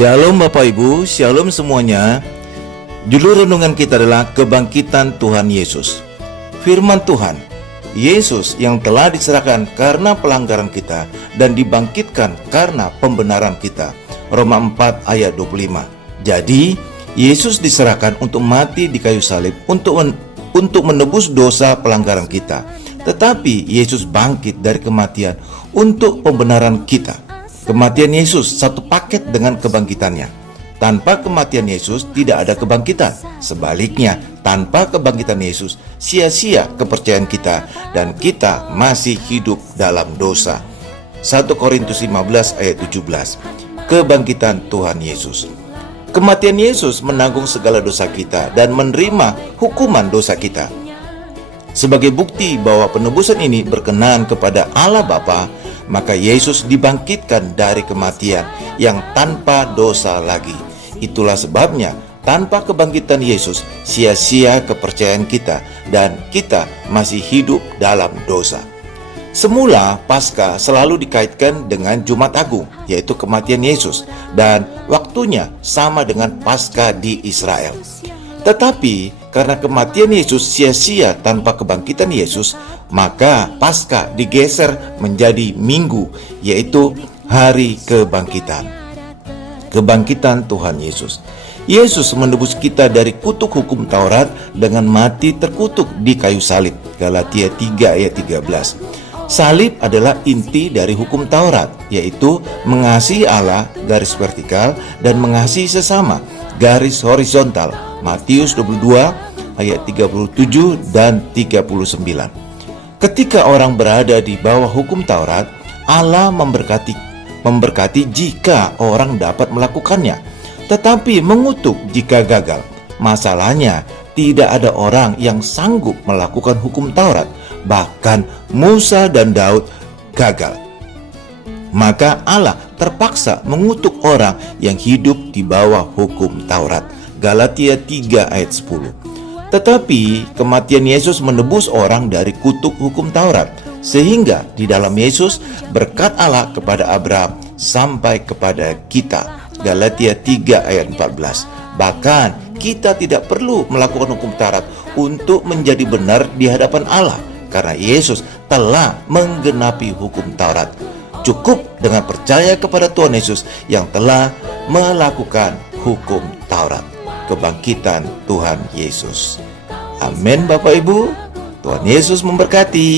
Shalom Bapak Ibu, Shalom semuanya. Judul renungan kita adalah kebangkitan Tuhan Yesus. Firman Tuhan, Yesus yang telah diserahkan karena pelanggaran kita dan dibangkitkan karena pembenaran kita. Roma 4 ayat 25. Jadi, Yesus diserahkan untuk mati di kayu salib untuk menebus dosa pelanggaran kita. Tetapi Yesus bangkit dari kematian untuk pembenaran kita. Kematian Yesus satu paket dengan kebangkitannya. Tanpa kematian Yesus tidak ada kebangkitan. Sebaliknya, tanpa kebangkitan Yesus sia-sia kepercayaan kita dan kita masih hidup dalam dosa. 1 Korintus 15 ayat 17. Kebangkitan Tuhan Yesus. Kematian Yesus menanggung segala dosa kita dan menerima hukuman dosa kita. Sebagai bukti bahwa penebusan ini berkenan kepada Allah Bapa, maka Yesus dibangkitkan dari kematian yang tanpa dosa lagi. Itulah sebabnya tanpa kebangkitan Yesus sia-sia kepercayaan kita dan kita masih hidup dalam dosa. Semula Paskah selalu dikaitkan dengan Jumat Agung, yaitu kematian Yesus, dan waktunya sama dengan Paskah di Israel. Tetapi karena kematian Yesus sia-sia tanpa kebangkitan Yesus, maka Paskah digeser menjadi Minggu, yaitu hari kebangkitan. Kebangkitan Tuhan Yesus. Yesus menebus kita dari kutuk hukum Taurat dengan mati terkutuk di kayu salib. Galatia 3 ayat 13. Salib adalah inti dari hukum Taurat, yaitu mengasihi Allah garis vertikal dan mengasihi sesama garis horizontal. Matius 22 ayat 37 dan 39. Ketika orang berada di bawah hukum Taurat, Allah memberkati jika orang dapat melakukannya, tetapi mengutuk jika gagal. Masalahnya, tidak ada orang yang sanggup melakukan hukum Taurat. Bahkan Musa dan Daud gagal. Maka Allah terpaksa mengutuk orang yang hidup di bawah hukum Taurat. Galatia 3 ayat 10. Tetapi kematian Yesus menebus orang dari kutuk hukum Taurat, sehingga di dalam Yesus berkat Allah kepada Abraham sampai kepada kita. Galatia 3 ayat 14. Bahkan kita tidak perlu melakukan hukum Taurat untuk menjadi benar di hadapan Allah, karena Yesus telah menggenapi hukum Taurat. Cukup dengan percaya kepada Tuhan Yesus yang telah melakukan hukum Taurat. Kebangkitan Tuhan Yesus. Amin Bapak Ibu. Tuhan Yesus memberkati.